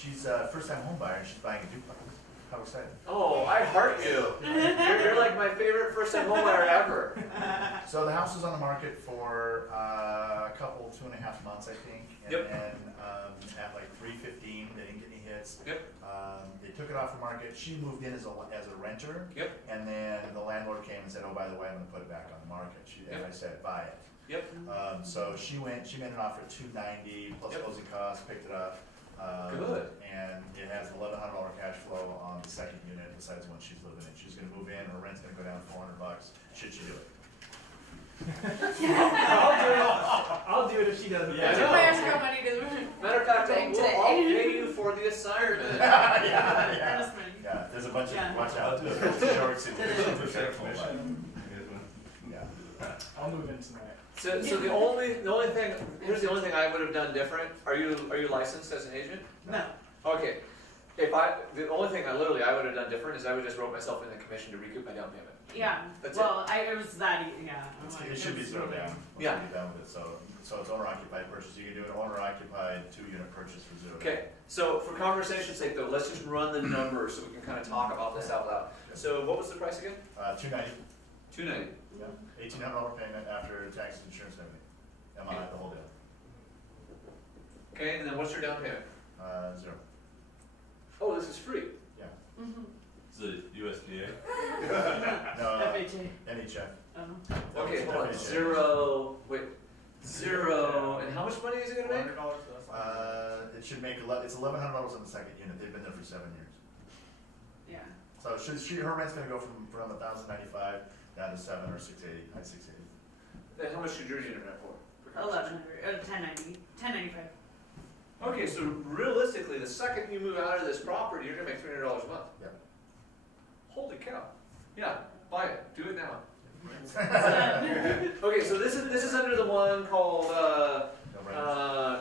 She's a first-time home buyer, and she's buying a duplex. How exciting. Oh, I heart you. You're like my favorite first-time homebuyer ever. So the house was on the market for a couple, 2.5 months, I think. And Yep. then at like 315, they didn't get any hits. Yep. They took it off the market. She moved in as a renter. Yep. And then the landlord came and said, oh, by the way, I'm gonna put it back on the market. And I said, buy it. Yep. So she made an offer at 290 plus Yep. closing costs, picked it up. Good. And it has $1,100 cash flow on the second unit besides one she's living in. She's gonna move in, her rent's gonna go down $400, should she do it? I'll do it if she doesn't. Yeah, I Two know. players got money to Matter of fact, Bank I'll today. pay you for the assignment. Yeah, money. yeah, there's a bunch of, Yeah. watch out, there's a bunch of short situations. Yeah. I'll move in tonight. So the only thing, here's the only thing I would have done different. Are you licensed as an agent? No. Okay. The only thing I would have done different is I would just wrote myself in the commission to recoup my down payment. Yeah. That's Well, it was that. Yeah. It should be zero down. Yeah. Down with it, so it's owner occupied purchase, you can do an owner occupied 2-unit purchase for zero. Okay. So for conversation's sake though, let's just run the numbers so we can kind of talk about this out loud. So what was the price again? 290, $290. yeah, $1,800 payment after taxes, insurance, and everything. MI, the whole deal. Okay, and then what's your down payment? 0. Oh, this is free. Yeah. Mm-hmm. Is it USDA? No, FHA. NHF. Okay, hold on. FHA. 0. Wait. 0. And how much money is it gonna make? It should make it's $1,100 on the second unit. They've been there for 7 years. Yeah. So her rent's gonna go from $1,095 down to 7 or 680, high 680. Then how much should your unit rent for? 1100. 1090. 1095. Okay, so realistically, the second you move out of this property, you're gonna make $300 a month. Yeah. Holy cow! Yeah, buy it. Do it now. Okay, so this is under the one called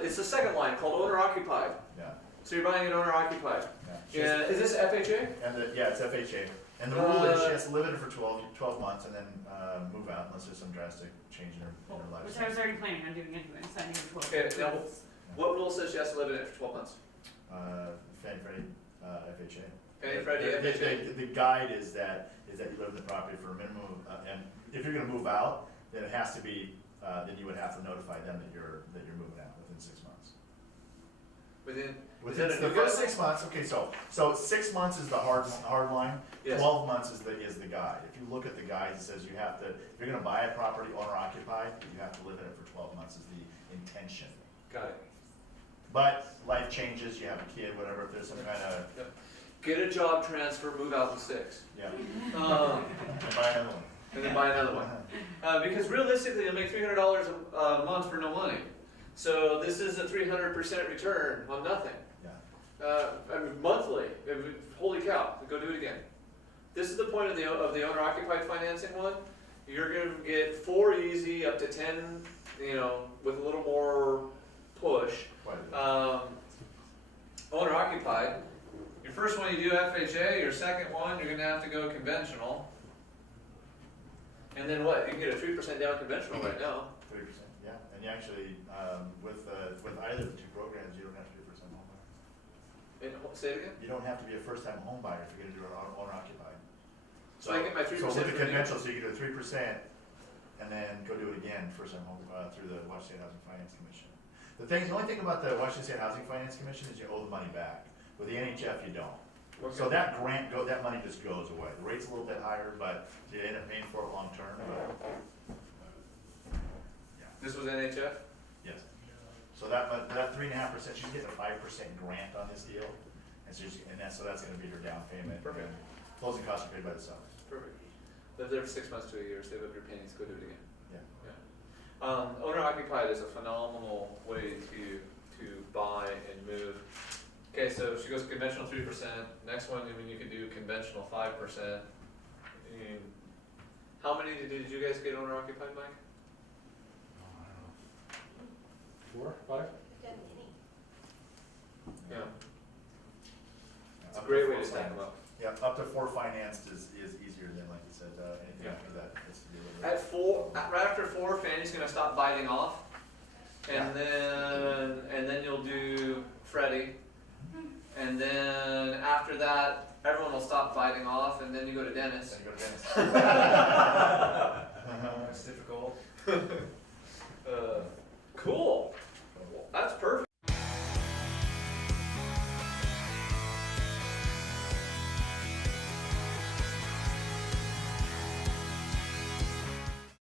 it's the second line called owner occupied. Yeah. So you're buying an owner occupied. Yeah. Yeah. Is this FHA? And it's FHA. And the rule is she has to live in it for 12 months and then move out unless there's some drastic change in her life. Which I was already planning on doing anyway. So I needed 12. Okay, now what rule says she has to live in it for 12 months? Fannie Freddie, FHA. Fannie Freddie, FHA. The guide is that you live in the property for a minimum, and if you're going to move out, then it has to be. Then you would have to notify them that you're moving out within 6 months. Within The first 6 months. Okay, so 6 months is the hard line. Yes. 12 months is the guide. If you look at the guide, it says you have to. If you're going to buy a property owner occupied, you have to live in it for 12 months. Is the intention. Got it. But life changes. You have a kid, whatever. If there's some kind of Get a job transfer, move out in 6. yeah, Um, and buy another one. and then buy another one. Because realistically, you'll make $300 a month for no money. So this is a 300% return on nothing. Yeah. I mean, monthly. Holy cow! Go do it again. This is the point of the owner-occupied financing one. You're going to get 4 easy up to 10, with a little more push. Owner-occupied. Your first one you do FHA. Your second one you're going to have to go conventional. And then what? You can get a 3% down conventional right now. 30%, yeah. And you actually, with either of the 2 programs, you don't have to be a first-time home buyer. Say it again? You don't have to be a first-time home buyer if you're going to do an owner-occupied. So I get my 3% So with the for conventional, so you can do 3%, and then go do it again, first-time home through the Washington State Housing Finance Commission. The only thing about the Washington State Housing Finance Commission is you owe the money back. With the NHF, you don't. Okay. So that that money just goes away. The rate's a little bit higher, but you end up paying for it long-term. This was NHF? Yes. So that 3.5%, she's getting a 5% grant on this deal, and so that's going to be her down payment. Perfect. And closing costs are paid by the seller. Perfect. Live there for 6 months to a year, save up your pennies, go do it again. Yeah. Owner occupied is a phenomenal way to buy and move. Okay, so she goes conventional 3%. Next one, you could do conventional 5%. How many did you guys get owner occupied, Mike? 4, 5? Yeah. It's a great way to stack them up. Yeah, up to 4 financed is easier than, like you said, anything after that. It's a little bit. At 4, right after 4, Fannie's gonna stop biting off, and then you'll do Freddie, and then after that, everyone will stop biting off, and then you go to Dennis. Then you go to Dennis. That's difficult.